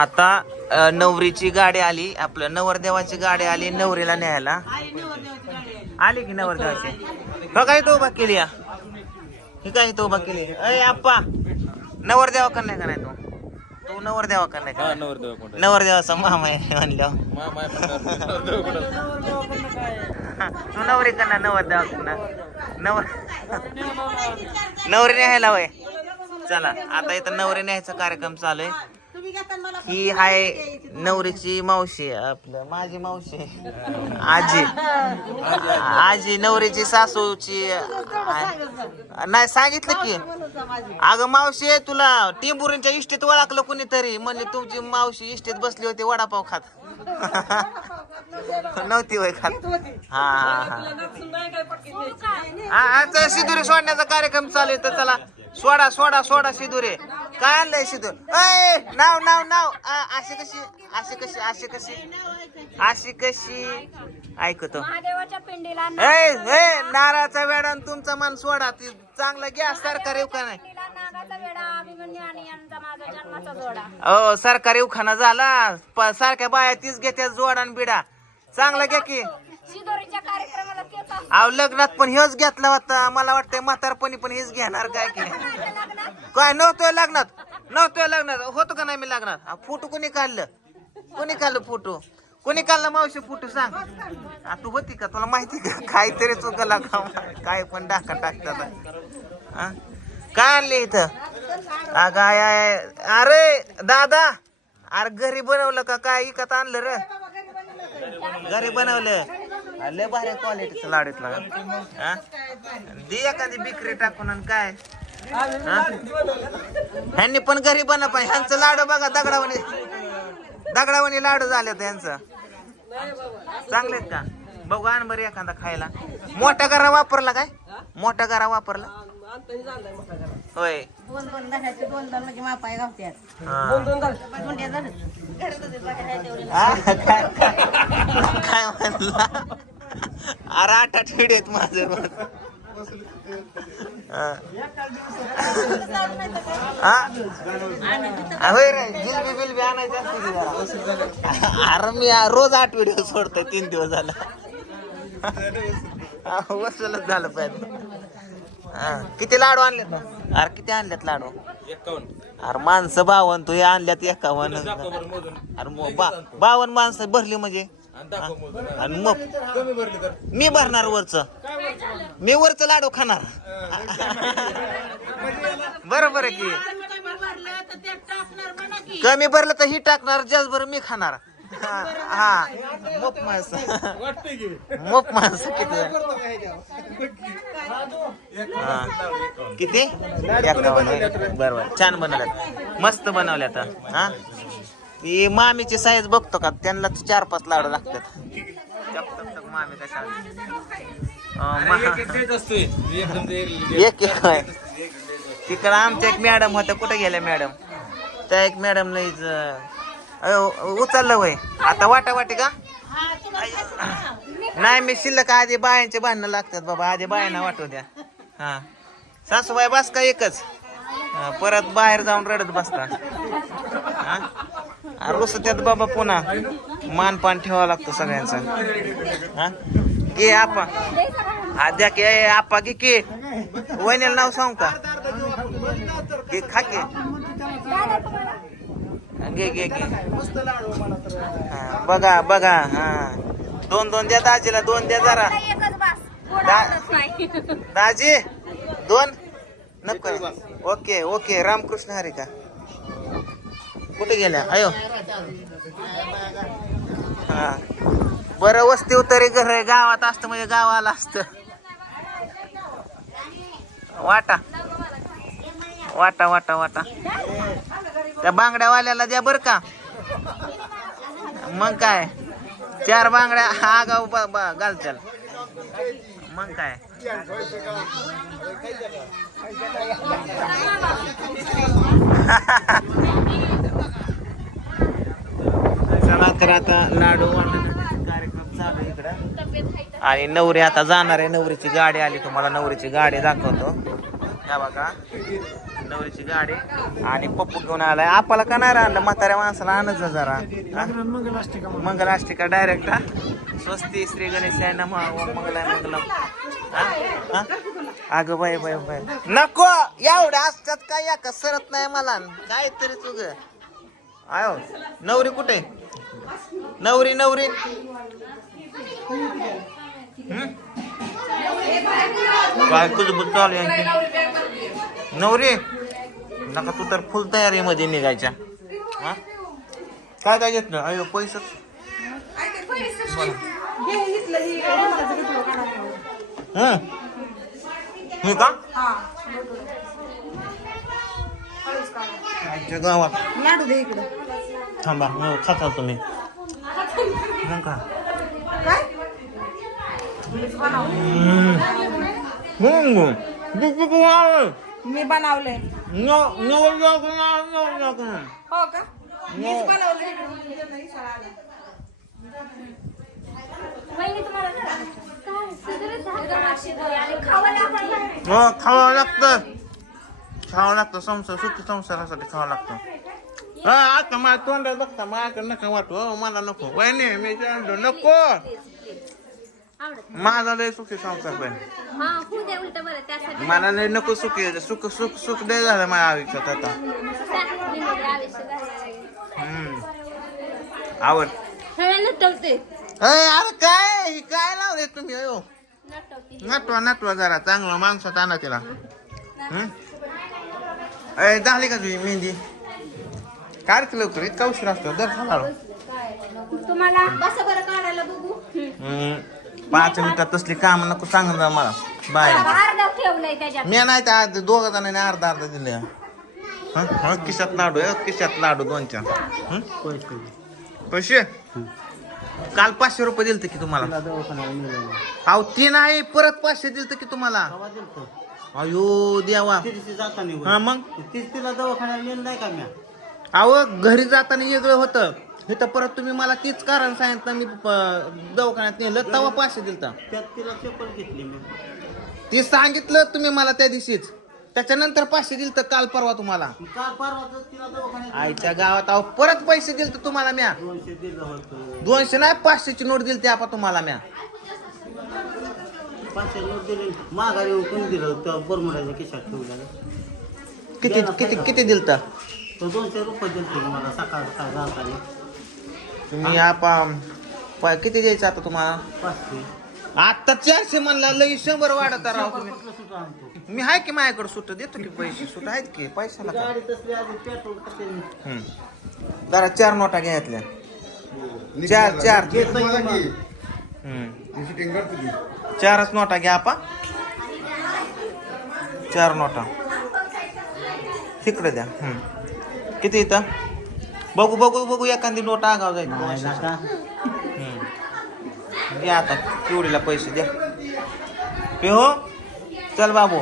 आता नवरीची गाडी आली. आपलं नवरदेवाची गाडी आली नवरीला न्यायला. आली की नवरदेवाची? हो काय तो उभा केली या? ही काय तो उभा केली? अय आप्पा. नवरदेवा कर नाही का नाही तू? तू नवरदेवा कर नाही? का नवरदेवाचा मामा आहे म्हणल्यावर. तू नवरी करणार नवरदेवा करणार नवर नवरी न्यायला वय. चला आता इथं नवरी न्यायचा कार्यक्रम चालू आहे. ही हाय नवरीची मावशी आपलं माझी मावशी आजी. आजी नवरीची सासूची नाही सांगितलं की. अगं मावशी तुला. टिंबुरींच्या इष्टीत ओळखलं कुणीतरी. म्हणले तुमची मावशी इष्टीत बसली होती वडापाव खात. नव्हती वय खात. हा हा हा. हा सिदुरी सोडण्याचा कार्यक्रम चालू आहे तर चला. सोडा सोडा सोडा सिदुरे काय आणलंय सिदूर अय नाव नाव. नाव अशी कशी अशी कशी अशी कशी. अशी कशी. ऐकतो. महादेवाच्या पिंडीला ए ए नाराचा वेडा आणि तुमचा मन सोडा. ती चांगला गॅस सरकार येऊ का नाही? पिंडीला नागाचा वेडा अभिमन्यू आणि यांचा माझा जन्माचा जोडा. अहो सरकारी उखाना झाला? प- सारख्या बाया तीच घेत्या जोडा आणि बिडा. चांगला घ्या की. शिदोरीच्या कार्यक्रमाला तेच असतं. अहो लग्नात पण हेच घेतला होता. मला वाटतंय म्हातारपणी पण हेच घेणार काय की. माझ्या लग्नात? काय नव्हतोय लग्नात? नव्हतोय लग्नात. होतो का नाही मी लग्नात? हा, फोटो कोणी काढलं? कोणी काढलं फोटो? कोणी काढलं मावशी फोटो सांग? आ, तू होती का? तुला माहिती का? काहीतरी चुकला का काय पण टाका टाकतात. हा? काय आणले इथं? अगं आय आय. अरे दादा! अरे घरी बनवलं का? काय इकत आणलं रे? घरी बनवलं. लय भारी क्वालिटीचं लाडूतला हा? दे एखादी बिक्री टाकून आणि काय? हा? ह्यांनी पण घरी बनव पण ह्यांचं लाडू बघा दगडावणी. दगडावणी लाडू झाले होते यांचं चांगलेत का? बघू आण बरं एखादा खायला. मोठा गरा वापरला काय? मोठा गरा वापरला? होय. दोन दोन दहाचे दोन दोन म्हणजे मापाय गावत्यात हा. गुंड्या झालं आ, काय काय- काय म्हणला? अरे आठ आठ फिड आहेत माझं आणायची. अरे मी रोज आठ व्हिडिओ सोडतो तीन दिवस झाला. वसूलच झालं पाहिजे. हा किती लाडू आणलेत ना अरे किती आणलेत लाडू? अरे माणसं बावन तू आणल्यात एकावन्न. अरे मग बा बावन्न माणसं भरली म्हणजे? आणि मग. मी भरणार वरच. मी वरच लाडू खाणार. बरोबर आहे की. कमी भरलं तर ही टाकणार जास्त भर मी खाणार. हा हा. मोप माणसं मोप माणसं किती? हा. किती? बरोबर छान बनवल्यात. मस्त बनवल्यात. हा? ती मामीची साईज बघतो का? त्यांना चार पाच लाडू लागतात. मामी कशा एक. तिकडं आमच्या एक मॅडम होत्या कुठे गेल्या मॅडम त्या एक मॅडम लईच उचललं वय आता वाटा वाटी का? नाही मी शिल्लक आधी बायांचे भांडणं लागतात बाबा. आधी बायांना वाटू द्या. हा. सासूबाई बस का एकच परत बाहेर जाऊन रडत बसता हा? अरे रुस त्यात बाबा पुन्हा मान पान ठेवावं लागतं सगळ्यांचं. हा? घे आपा. हा द्या की. आपा घे की. वहिनीला नाव सांगू का? घे खा की. घे घे घे. हा, बघा बघा. हा. दोन दोन द्या दाजीला दोन द्या जरा. दा- दाजी दोन. नको. Okay okay. रामकृष्ण हरिका कुठे गेल्या? अयो. हा. बरं वस्ती उतरी घर गावात असतं म्हणजे गावाला असतं. वाटा. वाटा वाटा वाटा. त्या बांगड्यावाल्याला द्या बर का. मग काय? चार बांगड्या हा बा- बा- घालच्याल मग काय? मात्र आता लाडू कार्यक्रम चालू आहे इकडं. आणि नवरी आता जाणार आहे. नवरीची गाडी आली. तुम्हाला नवरीची गाडी दाखवतो. या बघा. नवरीची गाडी. आणि पप्पू घेऊन आलाय. आपल्याला का नाही आणलं म्हाताऱ्या माणसाला आणच जरा. जरा असते का डायरेक्ट स्वस्ती श्री गणेश आहे ना मंगलाय मंगलम. हा? अगं बाय बाय बाय नको! एवढ्या असतात काय या का? सरत नाही मला. काहीतरी तरी आयो. नवरी कुठे? नवरी नवरी. हम्म? काय कुजबुज चालू आहे नवरी नका तू तर फुल तयारीमध्ये निघायच्या. हा? काय काय घेतलं? अयो पैसे हम्म मी का? आमच्या गावात. लाडू दे इकडं. थांबा हो, खाता तुम्ही. मग का? हम्म. हम्म. दुसरं कोण आहे? मी बनवलंय. ना. हो का? मीच बनवलंय वहिनी तुम्हाला काय? झालं आणि खावं लागतं. हो खावं लागतं संसार सुखी संसारासाठी खावं लागतं. हा आता मला तोंडात बघता माझ्याकडे नका वाटू हो, मला नको. वहिनी मी जाणतो नको. माझा लय सुखी संसार पण मला लय नको सुखी सुख सुख सुख दे झालं माझ्या आयुष्यात आता. आवड. सगळ्यांना टवते अय अरे काय ही काय लावले तुम्ही नटवते. नटवा नटवा जरा चांगलं माणसात आणा तिला. हम्म? अय झाली का तुझी मेहंदी? काढ की लवकर इतका उशीर असतो. दर खाला तुम्हाला? कसं बरं काढायला बघू. पाच मिनिटात तसली काम नको सांग जा मला. बाय. अर्धा ठेवलंय त्याच्यात. मी नाही त्या आज दोघ जणांनी अर्धा अर्धा दिले हं? हं, खिशात लाडू आहे खिशात लाडू दोन चार? पैसे? काल पाचशे रुपये दिलते की तुम्हाला? अहो ती नाही परत पाचशे दिलते की तुम्हाला? अयो देवा. हा मग? तीच तिला दवाखान्यात नेलं नाही का म्या? अहो घरी जाताना वेगळं होतं. इथं परत तुम्ही मला तीच कारण सांगितलं मी प- दवाखान्यात नेलं तेव्हा पाचशे दिलता. त्यात तिला चप्पल घेतली मी. ते सांगितलं तुम्ही मला त्या दिवशीच. त्याच्यानंतर पाचशे दिलं तर काल परवा तुम्हाला. काल परवा तिला दवाखान्यात आईच्या गावात अहो परत पैसे दिले तर तुम्हाला म्या. दोनशे दिलं होतं. दोनशे नाही पाचशेची नोट दिली ते आपण तुम्हाला म्या. पाचशे नोट दिले. माघारी येऊन कोणी दिलं त्या बरमुड्याच्या खिशात ठेवलेलं. किती किती किती दिलं तर तो दोनशे रुपये दिले मला सकाळ सकाळ जाताना. तुम्ही आपा प- किती द्यायचं आता तुम्हाला? पाचशे. आता चारशे म्हणला लई शंभर वाढत राव तुम्ही. कुठलं सुद्धा आणतो? मी आहे की माझ्याकडे सुट? देतो की पैसे? सुट आहेत की? पैशाला काय? गाडी तसली आधी पेट्रोल टाकेल हम्म. जरा चार नोटा घ्यायतल्या चार चार. हम्म. चारच नोटा घ्या आपा. चार नोटा. तिकडे द्या. किती इथं? बघू बघू बघू एखादी नोट आगाव जाईल. द्या आता. केवढीला पैसे द्या. पे हो? चल बाबू.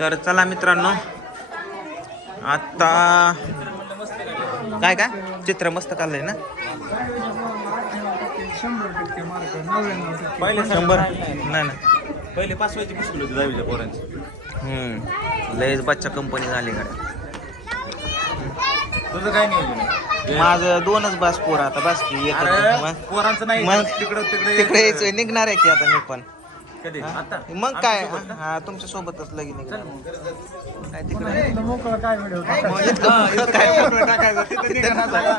तर चला मित्रांनो. आता काय काय? चित्र मस्त काढलंय ना? पहिले शंभर? नाही ना पहिले पाच मुश्किल होती दहावीच्या पोरांची. हम्म. लयच बच्चा कंपनी झाली गाड्या. तुझं काय नाही माझं दोनच बास पोर आता बास की. अरे पोरांचं नाही मग तिकडं तिकडे तिकडे यायचं निघणार आहे की आता मी पण. कधी? आता? मग काय? हा तुमच्या सोबतच लगीन निघणार. काय तिकडे? मग काय फोटो टाकायचा? तिथं निघणार झाला.